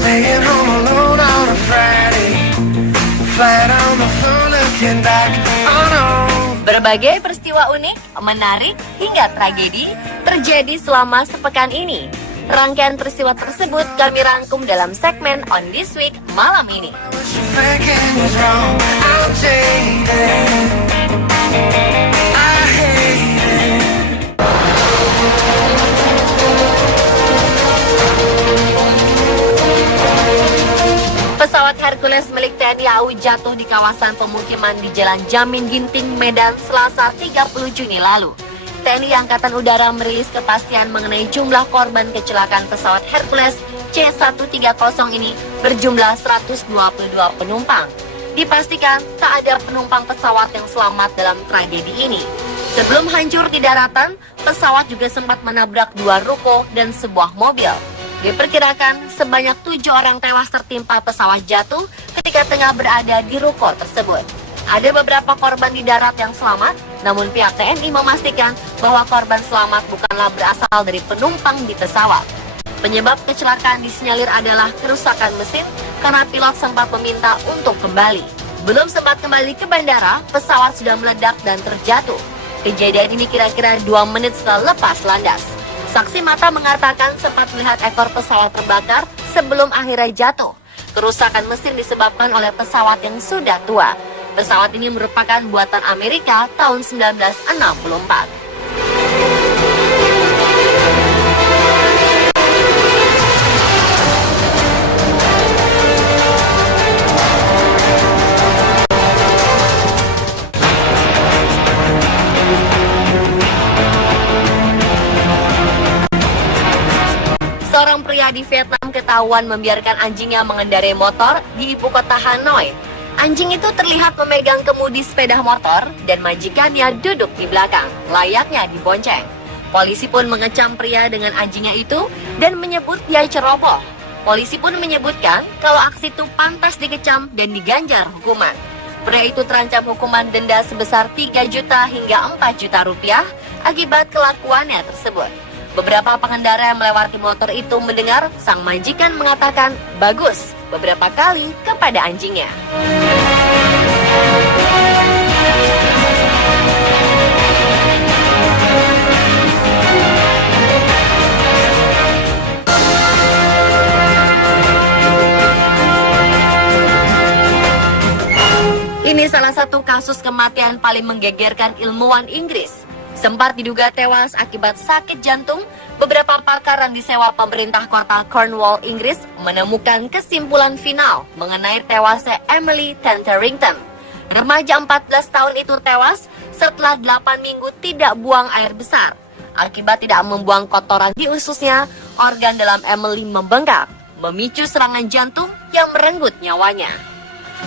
Staying home alone on a Friday, flat on the floor looking back. Oh no. Berbagai peristiwa unik, menarik, hingga tragedi terjadi selama sepekan ini. Rangkaian peristiwa tersebut kami rangkum dalam segmen On This Week malam ini. Pesawat Hercules milik TNI AU jatuh di kawasan pemukiman di Jalan Jamin Ginting, Medan, Selasa 30 Juni lalu. TNI Angkatan Udara merilis kepastian mengenai jumlah korban kecelakaan pesawat Hercules C-130 ini berjumlah 122 penumpang. Dipastikan tak ada penumpang pesawat yang selamat dalam tragedi ini. Sebelum hancur di daratan, pesawat juga sempat menabrak 2 ruko dan sebuah mobil. Diperkirakan sebanyak 7 orang tewas tertimpa pesawat jatuh ketika tengah berada di ruko tersebut. Ada beberapa korban di darat yang selamat, namun pihak TNI memastikan bahwa korban selamat bukanlah berasal dari penumpang di pesawat. Penyebab kecelakaan disinyalir adalah kerusakan mesin karena pilot sempat meminta untuk kembali. Belum sempat kembali ke bandara, pesawat sudah meledak dan terjatuh. Kejadian ini kira-kira 2 menit setelah lepas landas. Saksi mata mengatakan sempat melihat ekor pesawat terbakar sebelum akhirnya jatuh. Kerusakan mesin disebabkan oleh pesawat yang sudah tua. Pesawat ini merupakan buatan Amerika tahun 1964. Seorang pria di Vietnam ketahuan membiarkan anjingnya mengendarai motor di ibu kota Hanoi. Anjing itu terlihat memegang kemudi sepeda motor dan majikannya duduk di belakang, layaknya dibonceng. Polisi pun mengecam pria dengan anjingnya itu dan menyebut dia ceroboh. Polisi pun menyebutkan kalau aksi itu pantas dikecam dan diganjar hukuman. Pria itu terancam hukuman denda sebesar 3 juta hingga 4 juta rupiah akibat kelakuannya tersebut. Beberapa pengendara yang melewati motor itu mendengar sang majikan mengatakan bagus beberapa kali kepada anjingnya. Ini salah satu kasus kematian paling menggegerkan ilmuwan Inggris. Sempat diduga tewas akibat sakit jantung, beberapa pakar yang disewa pemerintah kota Cornwall, Inggris menemukan kesimpulan final mengenai tewasnya Emily Tanterington. Remaja 14 tahun itu tewas setelah 8 minggu tidak buang air besar. Akibat tidak membuang kotoran di ususnya, organ dalam Emily membengkak, memicu serangan jantung yang merenggut nyawanya.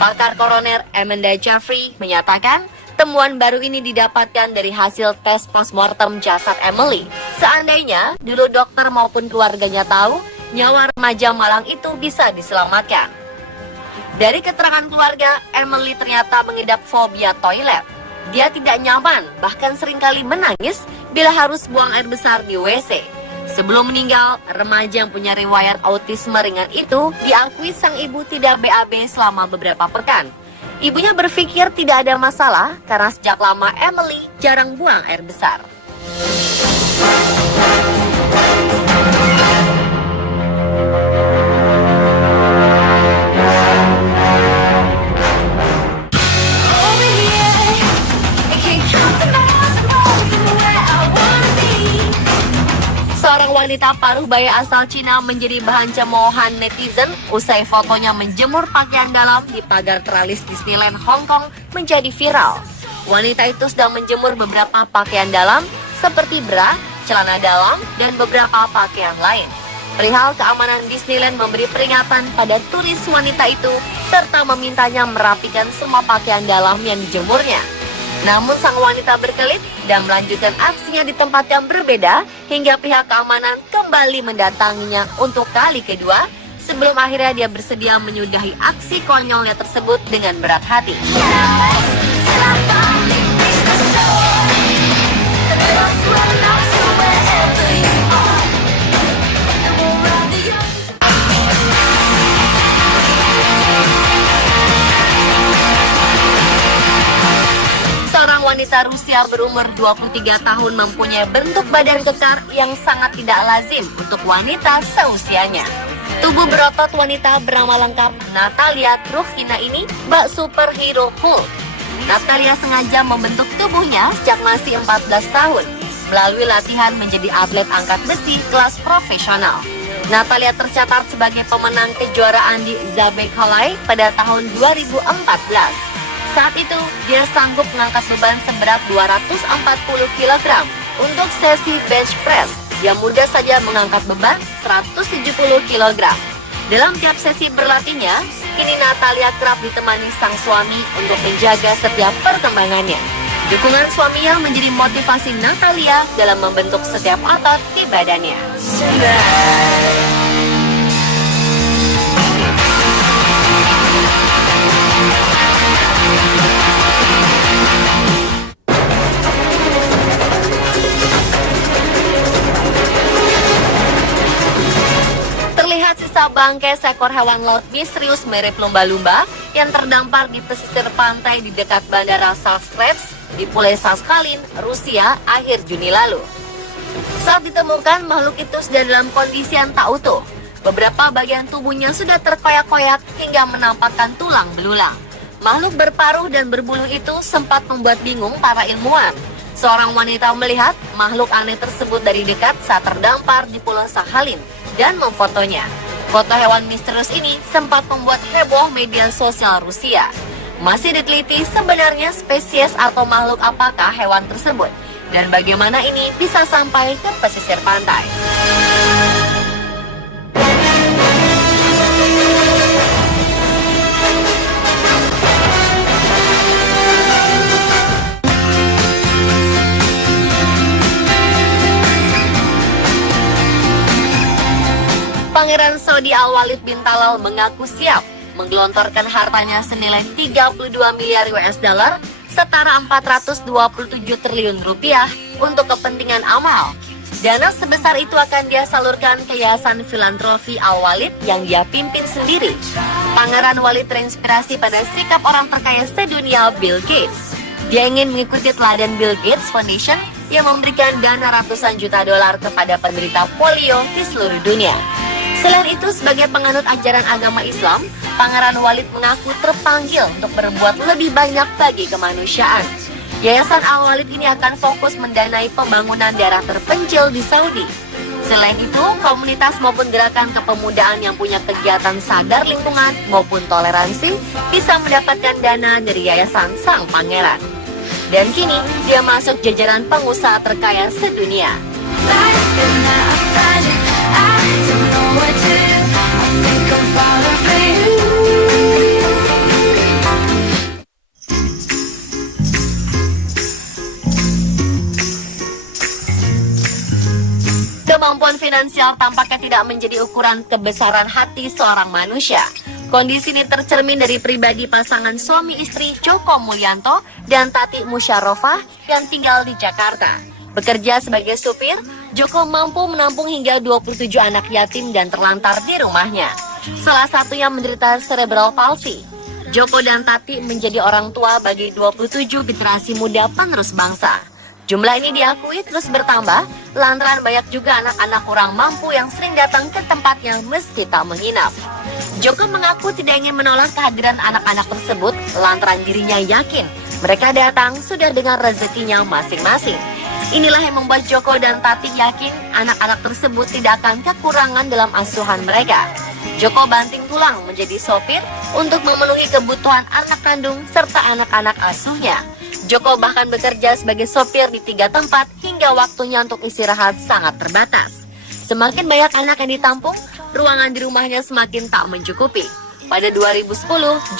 Pakar koroner Amanda Jeffrey menyatakan, temuan baru ini didapatkan dari hasil tes postmortem jasad Emily. Seandainya dulu dokter maupun keluarganya tahu, nyawa remaja malang itu bisa diselamatkan. Dari keterangan keluarga, Emily ternyata mengidap fobia toilet. Dia tidak nyaman, bahkan seringkali menangis bila harus buang air besar di WC. Sebelum meninggal, remaja yang punya riwayat autisme ringan itu diakui sang ibu tidak BAB selama beberapa pekan. Ibunya berpikir tidak ada masalah karena sejak lama Emily jarang buang air besar. Seorang wanita paruh baya asal Cina menjadi bahan cemoohan netizen usai fotonya menjemur pakaian dalam di pagar teralis Disneyland Hong Kong menjadi viral. Wanita itu sedang menjemur beberapa pakaian dalam seperti bra, celana dalam, dan beberapa pakaian lain. Perihal keamanan, Disneyland memberi peringatan pada turis wanita itu serta memintanya merapikan semua pakaian dalam yang dijemurnya. Namun sang wanita berkelit dan melanjutkan aksinya di tempat yang berbeda hingga pihak keamanan kembali mendatanginya untuk kali kedua sebelum akhirnya dia bersedia menyudahi aksi konyolnya tersebut dengan berat hati. wanita Rusia berumur 23 tahun mempunyai bentuk badan kekar yang sangat tidak lazim untuk wanita seusianya. Tubuh berotot wanita bernama lengkap Natalia Trofina ini bak superhero Hulk. Natalia sengaja membentuk tubuhnya sejak masih 14 tahun melalui latihan menjadi atlet angkat besi kelas profesional. Natalia tercatat sebagai pemenang kejuaraan di Zabekalai pada tahun 2014. Saat itu, dia sanggup mengangkat beban seberat 240 kg untuk sesi bench press. Dia mudah saja mengangkat beban 170 kg. Dalam tiap sesi berlatihnya, kini Natalia kerap ditemani sang suami untuk menjaga setiap perkembangannya. Dukungan suaminya menjadi motivasi Natalia dalam membentuk setiap otot di badannya. Terlihat sisa bangkai seekor hewan laut misterius mirip lumba-lumba yang terdampar di pesisir pantai di dekat bandara Salskreds di Pulau Sakhalin, Rusia akhir Juni lalu. Saat ditemukan, makhluk itu sudah dalam kondisi yang tak utuh. Beberapa bagian tubuhnya sudah terkoyak-koyak hingga menampakkan tulang belulang. Makhluk berparuh dan berbulu itu sempat membuat bingung para ilmuwan. Seorang wanita melihat makhluk aneh tersebut dari dekat saat terdampar di Pulau Sakhalin dan memfotonya. Foto hewan misterius ini sempat membuat heboh media sosial Rusia. Masih diteliti sebenarnya spesies atau makhluk apakah hewan tersebut dan bagaimana ini bisa sampai ke pesisir pantai. Pangeran Saudi Al-Walid bin Talal mengaku siap menggelontorkan hartanya senilai 32 miliar US dollar setara 427 triliun rupiah untuk kepentingan amal. Dana sebesar itu akan dia salurkan ke Yayasan Filantropi Al-Walid yang dia pimpin sendiri. Pangeran Walid terinspirasi pada sikap orang terkaya sedunia Bill Gates. Dia ingin mengikuti teladan Bill Gates Foundation yang memberikan dana ratusan juta dolar kepada penderita polio di seluruh dunia. Selain itu, sebagai penganut ajaran agama Islam, Pangeran Walid mengaku terpanggil untuk berbuat lebih banyak bagi kemanusiaan. Yayasan Al-Walid ini akan fokus mendanai pembangunan daerah terpencil di Saudi. Selain itu, komunitas maupun gerakan kepemudaan yang punya kegiatan sadar lingkungan maupun toleransi bisa mendapatkan dana dari Yayasan Sang Pangeran. Dan kini, dia masuk jajaran pengusaha terkaya sedunia. Kemampuan finansial tampaknya tidak menjadi ukuran kebesaran hati seorang manusia. Kondisi ini tercermin dari pribadi pasangan suami istri Joko Mulyanto dan Tati Musyarofa yang tinggal di Jakarta. Bekerja sebagai supir, Joko mampu menampung hingga 27 anak yatim dan terlantar di rumahnya. Salah satunya menderita cerebral palsy. Joko dan Tati menjadi orang tua bagi 27 generasi muda penerus bangsa. Jumlah ini diakui terus bertambah, lantaran banyak juga anak-anak kurang mampu yang sering datang ke tempatnya meski tak menginap. Joko mengaku tidak ingin menolak kehadiran anak-anak tersebut, lantaran dirinya yakin mereka datang sudah dengan rezekinya masing-masing. Inilah yang membuat Joko dan Tati yakin anak-anak tersebut tidak akan kekurangan dalam asuhan mereka. Joko banting tulang menjadi sopir untuk memenuhi kebutuhan anak kandung serta anak-anak asuhnya. Joko bahkan bekerja sebagai sopir di 3 tempat hingga waktunya untuk istirahat sangat terbatas. Semakin banyak anak yang ditampung, ruangan di rumahnya semakin tak mencukupi. Pada 2010,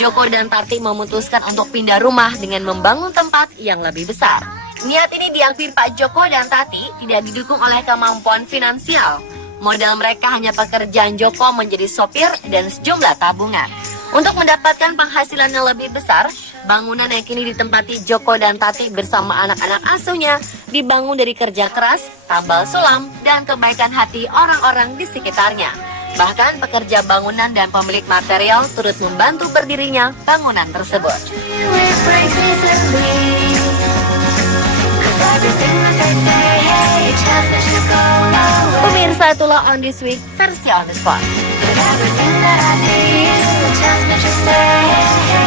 Joko dan Tati memutuskan untuk pindah rumah dengan membangun tempat yang lebih besar. Niat ini diakui Pak Joko dan Tati tidak didukung oleh kemampuan finansial. Modal mereka hanya pekerjaan Joko menjadi sopir dan sejumlah tabungan. Untuk mendapatkan penghasilan yang lebih besar, bangunan yang kini ditempati Joko dan Tati bersama anak-anak asuhnya dibangun dari kerja keras, tambal sulam, dan kebaikan hati orang-orang di sekitarnya. Bahkan pekerja bangunan dan pemilik material turut membantu berdirinya bangunan tersebut. Jatuhlah On This Week versi On The Spot. Everything that I need tells me to stay.